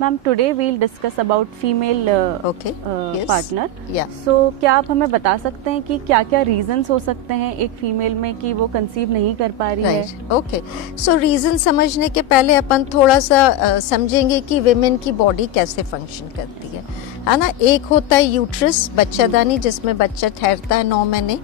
Ma'am today we'll discuss about female partner. So क्या आप हमें बता सकते हैं कि क्या क्या रीजंस हो सकते हैं एक फीमेल में कि वो कंसीव नहीं कर पा रही है? ओके, सो रीजन समझने के पहले अपन थोड़ा सा समझेंगे कि विमेन की बॉडी कैसे फंक्शन करती है ना। एक होता है यूट्रस, बच्चादानी, जिसमें बच्चा ठहरता है 9 महीने।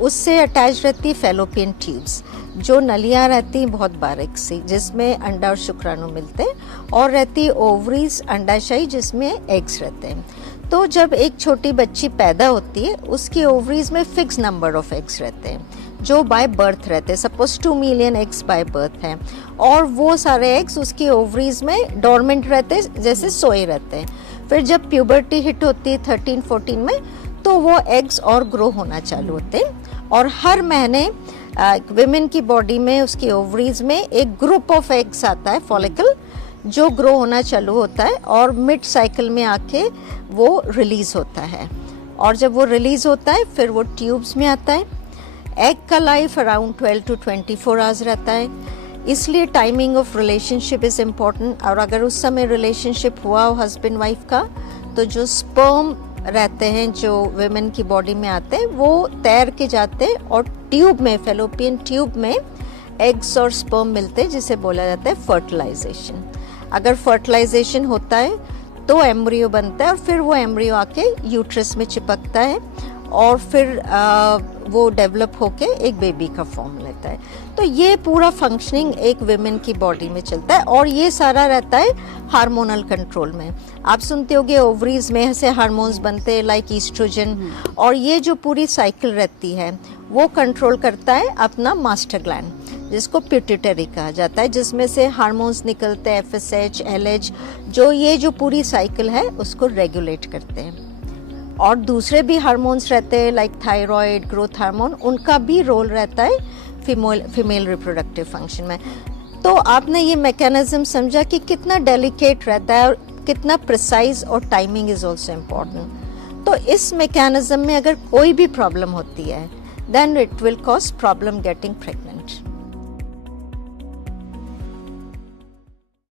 उससे अटैच रहती है फैलोपियन ट्यूब्स, जो नलियाँ रहती हैं बहुत बारीक सी, जिसमें अंडा और शुक्राणु मिलते हैं, और रहती है ओवरीज, अंडाशय, जिसमें एग्स रहते हैं। तो जब एक छोटी बच्ची पैदा होती है, उसकी ओवरीज में फिक्स नंबर ऑफ एग्स रहते हैं जो बाय बर्थ रहते हैं। Suppose 2 million eggs by birth हैं, और वो सारे एग्स उसकी ओवरीज में डोरमेंट रहते हैं, जैसे सोए रहते हैं। फिर जब प्यूबर्टी हिट होती है 13-14 में, तो वो एग्स और ग्रो होना चालू होते हैं। और हर महीने विमेन की बॉडी में, उसकी ओवरीज में एक ग्रुप ऑफ एग्स आता है, फॉलिकल, जो ग्रो होना चालू होता है, और मिड साइकिल में आके वो रिलीज होता है। और जब वो रिलीज होता है, फिर वो ट्यूब्स में आता है। एग का लाइफ अराउंड 12 to 24 आवर्स रहता है, इसलिए timing of relationship is important. और अगर उस समय रिलेशनशिप हुआ हो हस्बैंड वाइफ का, तो जो स्पर्म रहते हैं जो विमेन की बॉडी में आते हैं, वो तैर के जाते हैं और ट्यूब में, फैलोपियन ट्यूब में एग्स और स्पर्म मिलते हैं, जिसे बोला जाता है फर्टिलाइजेशन। अगर फर्टिलाइजेशन होता है तो एम्ब्रियो बनता है, और फिर वो एम्ब्रियो आके यूट्रस में चिपकता है, और फिर वो डेवलप होके एक बेबी का फॉर्म लेता है। तो ये पूरा फंक्शनिंग एक विमेन की बॉडी में चलता है, और ये सारा रहता है हार्मोनल कंट्रोल में। आप सुनते होंगे ओवरीज में से हार्मोन्स बनते हैं लाइक ईस्ट्रोजन, और ये जो पूरी साइकिल रहती है वो कंट्रोल करता है अपना मास्टर ग्लैंड, जिसको पिट्यूटरी कहा जाता है, जिसमें से हार्मोन्स निकलते हैं, FSH, LH, जो ये जो पूरी साइकिल है उसको रेगुलेट करते हैं। और दूसरे भी हार्मोन्स रहते हैं लाइक थायराइड, ग्रोथ हार्मोन, उनका भी रोल रहता है फीमेल रिप्रोडक्टिव फंक्शन में। तो आपने ये मैकेनिज्म समझा कि कितना डेलिकेट रहता है, और कितना प्रिसाइज, और टाइमिंग इज ऑल्सो इम्पॉर्टेंट। तो इस मैकेनिज्म में अगर कोई भी प्रॉब्लम होती है, then it will cause problem getting pregnant.